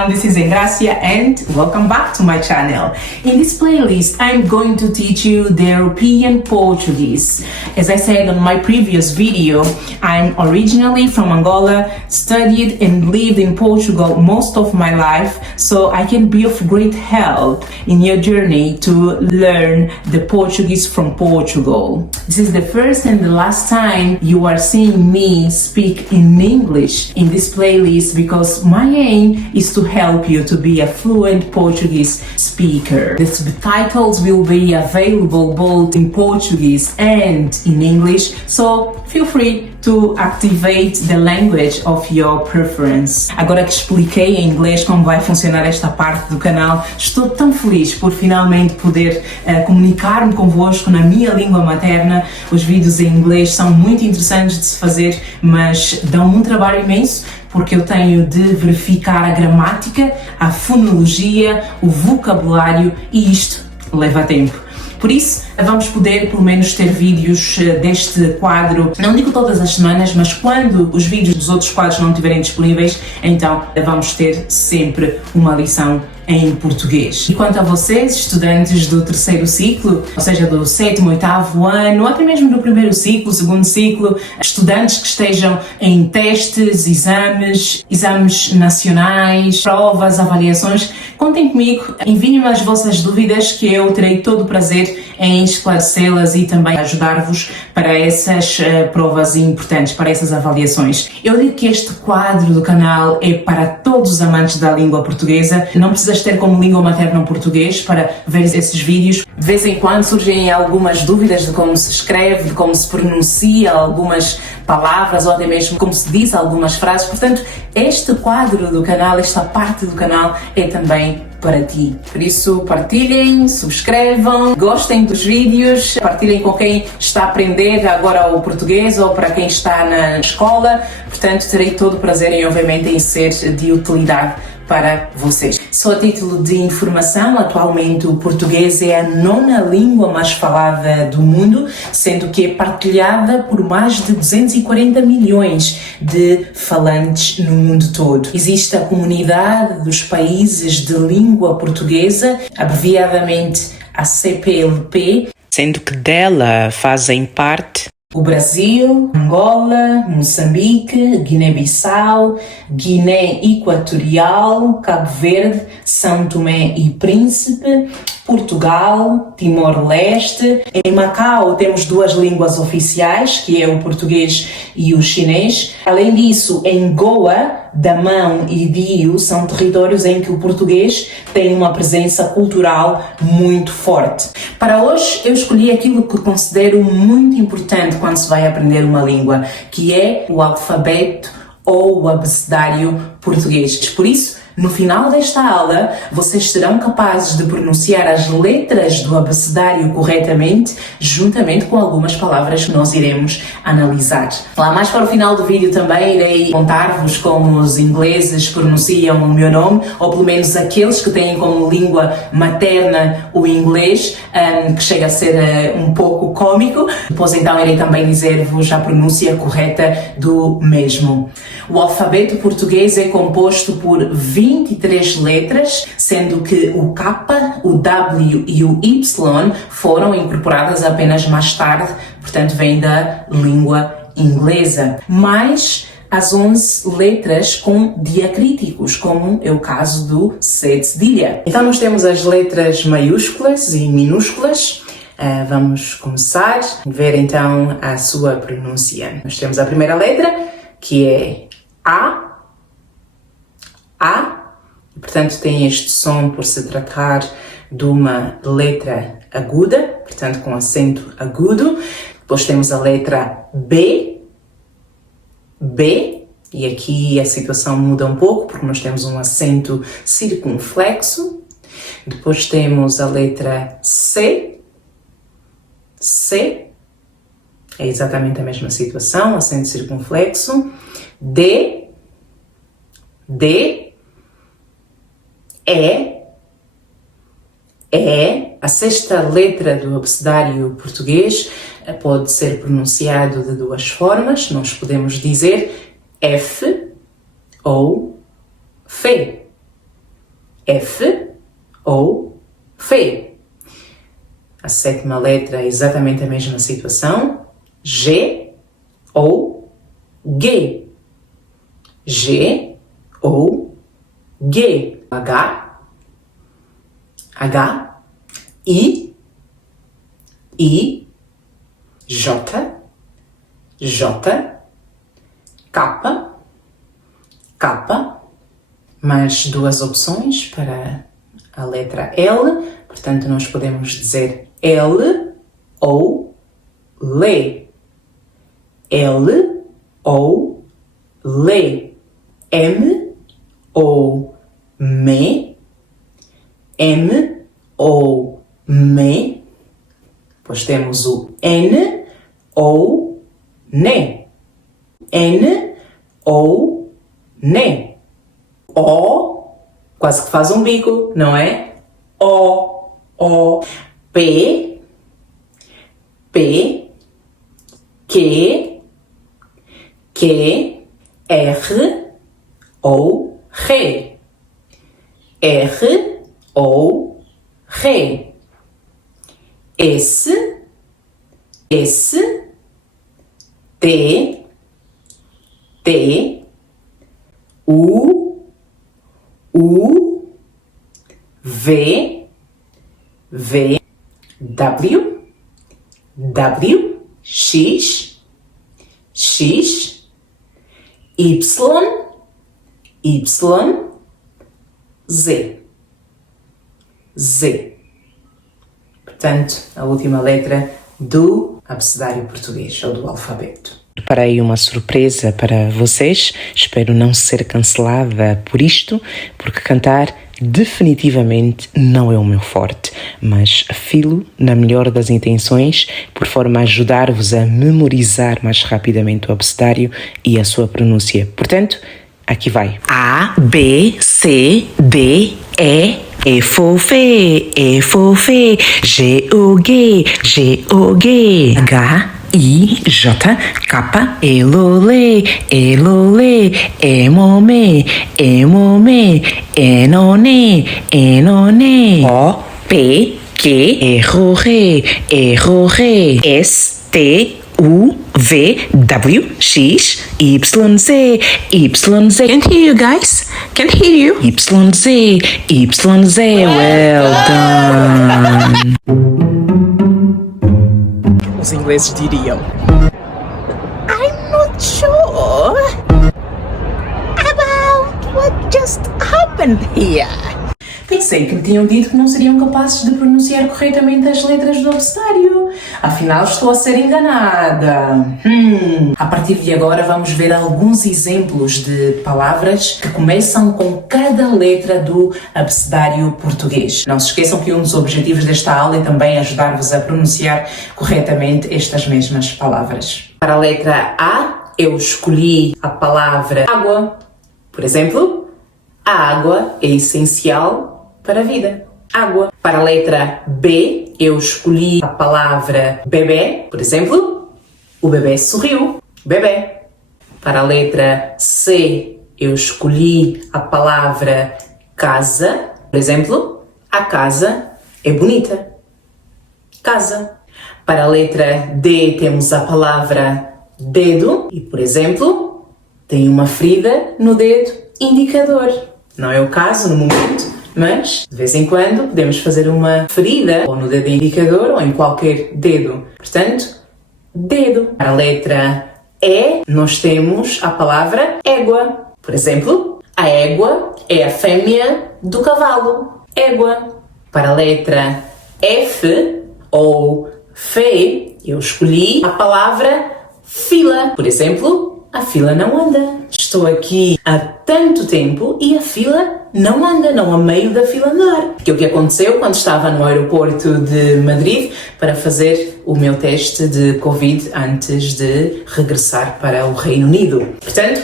everyone, this is Engracia and welcome back to my channel. In this playlist, I'm going to teach you the European Portuguese. As I said on my previous video, I'm originally from Angola, studied and lived in Portugal most of my life, so I can be of great help in your journey to learn the Portuguese from Portugal. This is the first and the last time you are seeing me speak in English in this playlist because my aim is to help you to be a fluent Portuguese speaker. The subtitles will be available both in Portuguese and in English, so feel free to activate the language of your preference. Agora que expliquei em inglês como vai funcionar esta parte do canal, estou tão feliz por finalmente poder comunicar-me convosco na minha língua materna. Os vídeos em inglês são muito interessantes de se fazer, mas dão um trabalho imenso, porque eu tenho de verificar a gramática, a fonologia, o vocabulário e isto leva tempo. Por isso, vamos poder pelo menos ter vídeos deste quadro, não digo todas as semanas, mas quando os vídeos dos outros quadros não estiverem disponíveis, então vamos ter sempre uma lição em português. E quanto a vocês, estudantes do terceiro ciclo, ou seja, do sétimo, oitavo ano, ou até mesmo do primeiro ciclo, segundo ciclo, estudantes que estejam em testes, exames nacionais, provas, avaliações, contem comigo, enviem-me as vossas dúvidas que eu terei todo o prazer em esclarecê-las e também ajudar-vos para essas provas importantes, para essas avaliações. Eu digo que este quadro do canal é para todos os amantes da língua portuguesa. Não precisas ter como língua materna português para ver esses vídeos. De vez em quando surgem algumas dúvidas de como se escreve, de como se pronuncia algumas palavras ou até mesmo como se diz algumas frases. Portanto, este quadro do canal, esta parte do canal é também para ti. Por isso, partilhem, subscrevam, gostem dos vídeos, partilhem com quem está a aprender agora o português ou para quem está na escola. Portanto, terei todo o prazer em, obviamente, em ser de utilidade para vocês. Só a título de informação, atualmente o português é a 9ª língua mais falada do mundo, sendo que é partilhada por mais de 240 milhões de falantes no mundo todo. Existe a Comunidade dos Países de Língua Portuguesa, abreviadamente a CPLP, sendo que dela fazem parte o Brasil, Angola, Moçambique, Guiné-Bissau, Guiné Equatorial, Cabo Verde, São Tomé e Príncipe, Portugal, Timor-Leste. Em Macau temos 2 línguas oficiais, que é o português e o chinês. Além disso, em Goa, Damão e Diu são territórios em que o português tem uma presença cultural muito forte. Para hoje, eu escolhi aquilo que considero muito importante quando se vai aprender uma língua, que é o alfabeto ou o abecedário português. Por isso, no final desta aula, vocês serão capazes de pronunciar as letras do abecedário corretamente, juntamente com algumas palavras que nós iremos analisar. Lá mais para o final do vídeo também irei contar-vos como os ingleses pronunciam o meu nome, ou pelo menos aqueles que têm como língua materna o inglês, que chega a ser um pouco cômico. Depois então irei também dizer-vos a pronúncia correta do mesmo. O alfabeto português é composto por 23 letras, sendo que o K, o W e o Y foram incorporadas apenas mais tarde, portanto vem da língua inglesa. Mais as 11 letras com diacríticos, como é o caso do C de cedilha. Então nós temos as letras maiúsculas e minúsculas. Vamos começar a ver então a sua pronúncia. Nós temos a primeira letra, que é A, portanto tem este som por se tratar de uma letra aguda, portanto com acento agudo. Depois temos a letra B, e aqui a situação muda um pouco porque nós temos um acento circunflexo. Depois temos a letra C, é exatamente a mesma situação, acento circunflexo. D, E, a 6ª letra do abecedário português pode ser pronunciado de 2 formas. Nós podemos dizer F ou F. F ou F. A sétima letra é exatamente a mesma situação. G ou G. G ou G. H, I, J, K, mais duas opções para a letra L, portanto nós podemos dizer L ou LE. L ou LE. M ou ME. M ou ME. Depois temos o N ou NE. N ou NE. O, quase que faz um bico, não é? O, P, Q, R ou R. R ou R. S, T, U, V, W, X, Y, Z. Portanto, a última letra do abecedário português, ou do alfabeto. Preparei uma surpresa para vocês, espero não ser cancelada por isto, porque cantar definitivamente não é o meu forte, mas filo na melhor das intenções, por forma a ajudar-vos a memorizar mais rapidamente o abecedário e a sua pronúncia. Portanto, aqui vai. A, B, C, D, E, F, F, G, O, G, H, I, J, K, L, M, N, O, P, Q, R, S, T, U, V, W, X, Y, Z. Can't hear you guys. Can't hear you. Y, Z. Well done. Os ingleses diriam: I'm not sure about what just happened here. Pensei que me tinham dito que não seriam capazes de pronunciar corretamente as letras do abecedário. Afinal, estou a ser enganada. A partir de agora vamos ver alguns exemplos de palavras que começam com cada letra do abecedário português. Não se esqueçam que um dos objetivos desta aula é também ajudar-vos a pronunciar corretamente estas mesmas palavras. Para a letra A, eu escolhi a palavra água. Por exemplo, a água é essencial para a vida. Água. Para a letra B, eu escolhi a palavra bebê. Por exemplo, o bebê sorriu. Bebê. Para a letra C, eu escolhi a palavra casa. Por exemplo, a casa é bonita. Casa. Para a letra D, temos a palavra dedo. E, por exemplo, tem uma ferida no dedo indicador. Não é o caso no momento, mas de vez em quando podemos fazer uma ferida ou no dedo indicador ou em qualquer dedo. Portanto, dedo. Para a letra E, nós temos a palavra égua. Por exemplo, a égua é a fêmea do cavalo. Égua. Para a letra F ou F, eu escolhi a palavra fila. Por exemplo, a fila não anda. Estou aqui há tanto tempo e a fila não anda, não há meio da fila andar. Que é o que aconteceu quando estava no aeroporto de Madrid para fazer o meu teste de Covid antes de regressar para o Reino Unido. Portanto,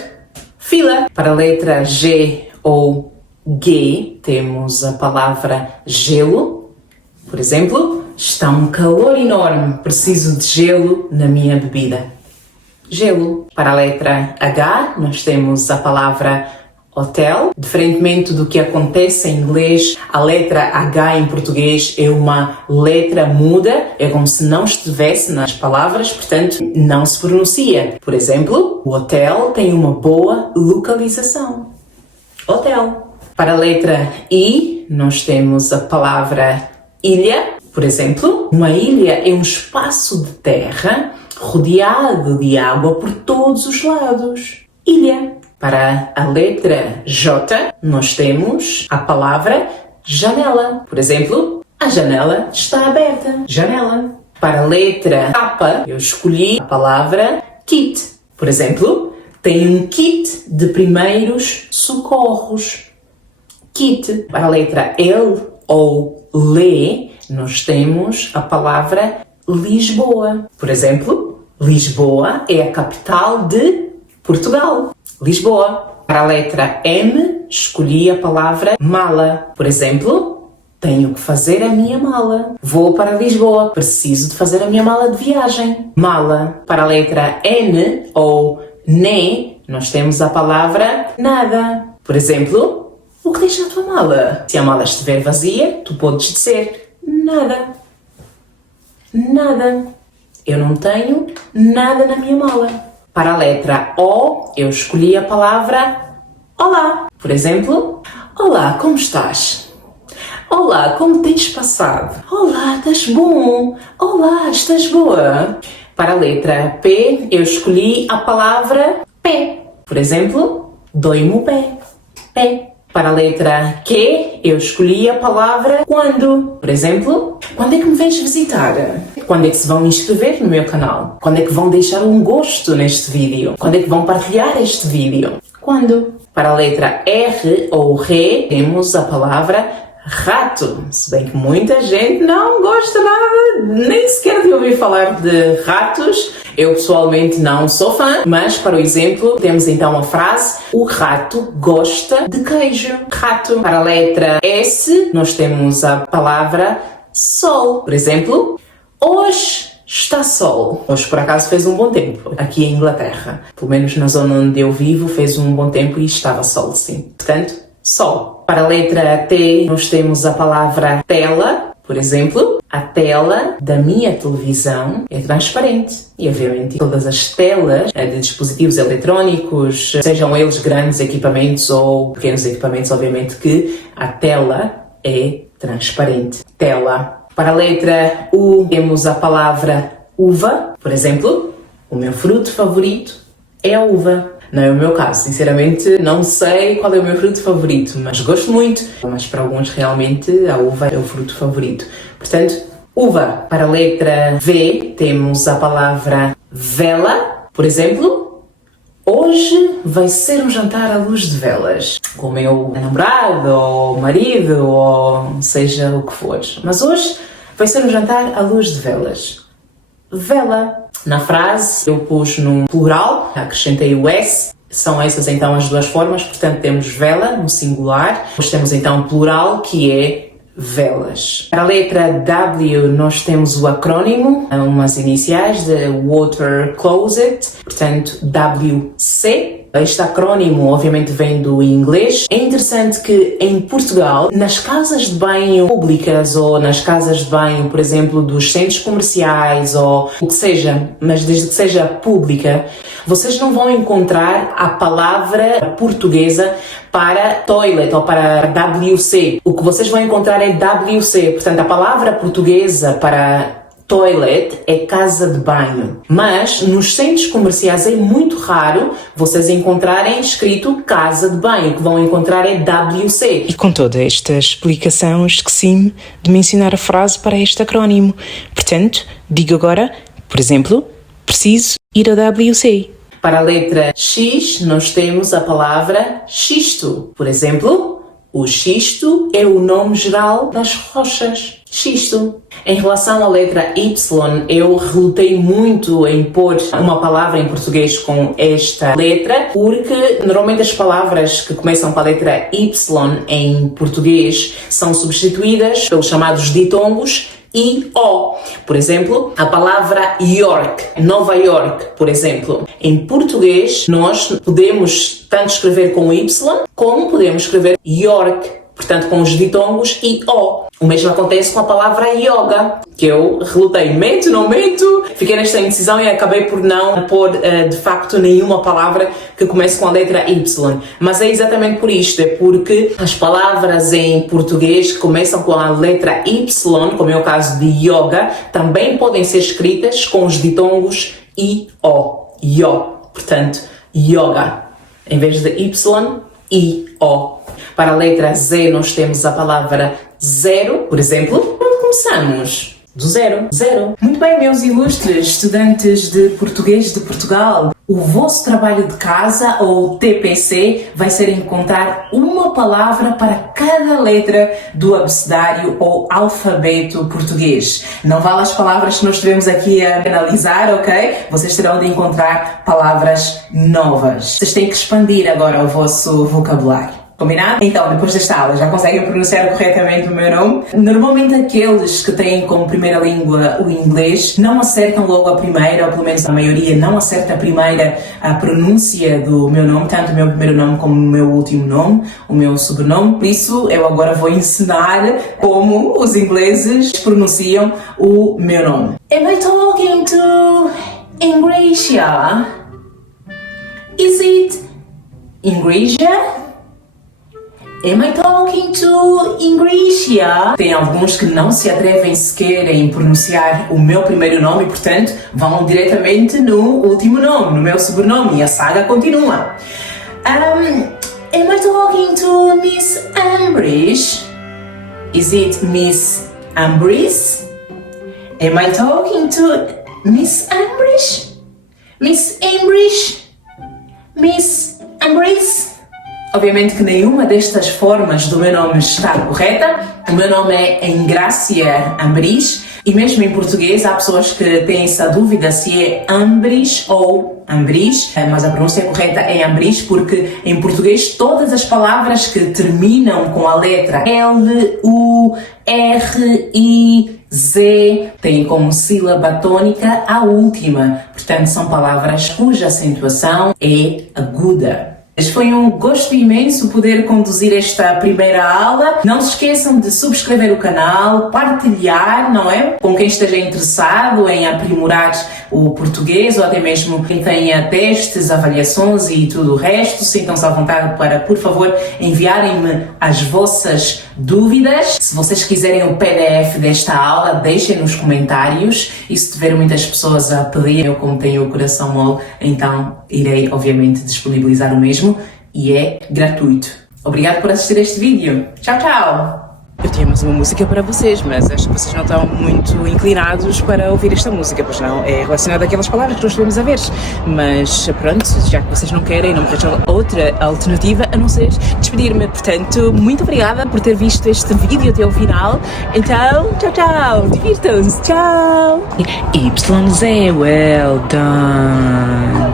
fila. Para a letra G ou G, temos a palavra gelo. Por exemplo, está um calor enorme, preciso de gelo na minha bebida. Gelo. Para a letra H, nós temos a palavra hotel. Diferentemente do que acontece em inglês, a letra H em português é uma letra muda, é como se não estivesse nas palavras, portanto não se pronuncia. Por exemplo, o hotel tem uma boa localização. Hotel. Para a letra I, nós temos a palavra ilha. Por exemplo, uma ilha é um espaço de terra rodeado de água por todos os lados. Ilha. Para a letra J, nós temos a palavra janela. Por exemplo, a janela está aberta. Janela. Para a letra K, eu escolhi a palavra kit. Por exemplo, tem um kit de primeiros socorros. Kit. Para a letra L ou L, nós temos a palavra Lisboa. Por exemplo, Lisboa é a capital de Portugal. Lisboa. Para a letra M, escolhi a palavra mala. Por exemplo, tenho que fazer a minha mala. Vou para Lisboa, preciso de fazer a minha mala de viagem. Mala. Para a letra N ou NE, nós temos a palavra nada. Por exemplo, o que tens na tua mala? Se a mala estiver vazia, tu podes dizer nada. Nada. Eu não tenho nada na minha mala. Para a letra O, eu escolhi a palavra olá. Por exemplo, olá, como estás? Olá, como tens passado? Olá, estás bom? Olá, estás boa? Para a letra P, eu escolhi a palavra pé. Por exemplo, dói-me o pé. Pé. Para a letra Q, eu escolhi a palavra quando. Por exemplo, quando é que me vens visitar? Quando é que se vão inscrever no meu canal? Quando é que vão deixar um gosto neste vídeo? Quando é que vão partilhar este vídeo? Quando? Para a letra R ou R, temos a palavra rato. Se bem que muita gente não gosta nada, nem sequer de ouvir falar de ratos. Eu pessoalmente não sou fã, mas para o exemplo temos então a frase: o rato gosta de queijo. Rato. Para a letra S, nós temos a palavra sol. Por exemplo, hoje está sol. Hoje, por acaso, fez um bom tempo aqui em Inglaterra. Pelo menos na zona onde eu vivo, fez um bom tempo e estava sol, sim. Portanto, sol. Para a letra T, nós temos a palavra tela. Por exemplo, a tela da minha televisão é transparente. E, obviamente, todas as telas de dispositivos eletrónicos, sejam eles grandes equipamentos ou pequenos equipamentos, obviamente que a tela é transparente. Tela. Para a letra U, temos a palavra uva. Por exemplo, o meu fruto favorito é a uva. Não é o meu caso, sinceramente não sei qual é o meu fruto favorito, mas gosto muito. Mas para alguns realmente a uva é o fruto favorito. Portanto, uva. Para a letra V, temos a palavra vela. Por exemplo, hoje vai ser um jantar à luz de velas, com o meu namorado ou marido ou seja o que for. Mas hoje vai ser um jantar à luz de velas. Vela. Na frase eu pus no plural, acrescentei o S. São essas então as duas formas, portanto temos vela no singular, depois temos então o plural que é velas. Para a letra W nós temos o acrónimo, umas iniciais de Water Closet, portanto WC. Este acrónimo obviamente vem do inglês. É interessante que em Portugal, nas casas de banho públicas ou nas casas de banho, por exemplo, dos centros comerciais ou o que seja, mas desde que seja pública, vocês não vão encontrar a palavra portuguesa para toilet ou para WC. O que vocês vão encontrar é WC. Portanto, a palavra portuguesa para toilet é casa de banho. Mas nos centros comerciais é muito raro vocês encontrarem escrito casa de banho. O que vão encontrar é WC. E com toda esta explicação, esqueci-me de mencionar a frase para este acrónimo. Portanto, digo agora, por exemplo, preciso ir ao WC. Para a letra X, nós temos a palavra xisto. Por exemplo, o xisto é o nome geral das rochas. Xisto. Em relação à letra Y, eu relutei muito em pôr uma palavra em português com esta letra, porque normalmente as palavras que começam com a letra Y em português são substituídas pelos chamados ditongos e O. Por exemplo, a palavra York, Nova York, por exemplo. Em português, nós podemos tanto escrever com Y, como podemos escrever York, portanto com os ditongos e O. O mesmo acontece com a palavra yoga, que eu relutei, meto, não meto, fiquei nesta indecisão e acabei por não pôr de facto nenhuma palavra que comece com a letra Y. Mas é exatamente por isto, é porque as palavras em português que começam com a letra Y, como é o caso de yoga, também podem ser escritas com os ditongos I, O, yo, portanto, yoga, em vez de Y, I, O. Para a letra Z nós temos a palavra zero, por exemplo. Onde começamos? Do zero. Zero. Muito bem, meus ilustres estudantes de português de Portugal. O vosso trabalho de casa, ou TPC, vai ser encontrar uma palavra para cada letra do abecedário ou alfabeto português. Não vale as palavras que nós estivemos aqui a analisar, ok? Vocês terão de encontrar palavras novas. Vocês têm que expandir agora o vosso vocabulário. Combinado? Então, depois desta aula, já conseguem pronunciar corretamente o meu nome? Normalmente aqueles que têm como primeira língua o inglês não acertam logo a primeira, ou pelo menos a maioria não acerta a primeira a pronúncia do meu nome, tanto o meu primeiro nome como o meu último nome, o meu sobrenome. Por isso, eu agora vou ensinar como os ingleses pronunciam o meu nome. Am I talking to Ingresia? Is it Ingresia? Am I talking to Ingresia? Tem alguns que não se atrevem sequer em pronunciar o meu primeiro nome, portanto, vão diretamente no último nome, no meu sobrenome, e a saga continua. Am I talking to Miss Ambrish? Is it Miss Ambrish? Am I talking to Miss Ambrish? Miss Ambrish? Miss Ambrish? Obviamente que nenhuma destas formas do meu nome está correta. O meu nome é Engrácia Ambrish e mesmo em português há pessoas que têm essa dúvida se é Ambrish ou Ambrish, mas a pronúncia correta é Ambrish porque em português todas as palavras que terminam com a letra L, U, R, I, Z têm como sílaba tônica a última. Portanto, são palavras cuja acentuação é aguda. Foi um gosto imenso poder conduzir esta primeira aula. Não se esqueçam de subscrever o canal, partilhar, não é? Com quem esteja interessado em aprimorar o português ou até mesmo quem tenha testes, avaliações e tudo o resto. Sintam-se à vontade para, por favor, enviarem-me as vossas dúvidas. Se vocês quiserem o PDF desta aula, deixem nos comentários e se tiver muitas pessoas a pedir, eu como tenho o coração mole, então irei obviamente disponibilizar o mesmo e é gratuito. Obrigado por assistir a este vídeo. Tchau, tchau! Eu tinha mais uma música para vocês, mas acho que vocês não estão muito inclinados para ouvir esta música, pois não? É relacionada àquelas palavras que nós estivemos a ver. Mas pronto, já que vocês não querem, não me resta outra alternativa a não ser despedir-me. Portanto, muito obrigada por ter visto este vídeo até ao final. Então, tchau, tchau! Divirtam-se! Tchau! YZ, well done!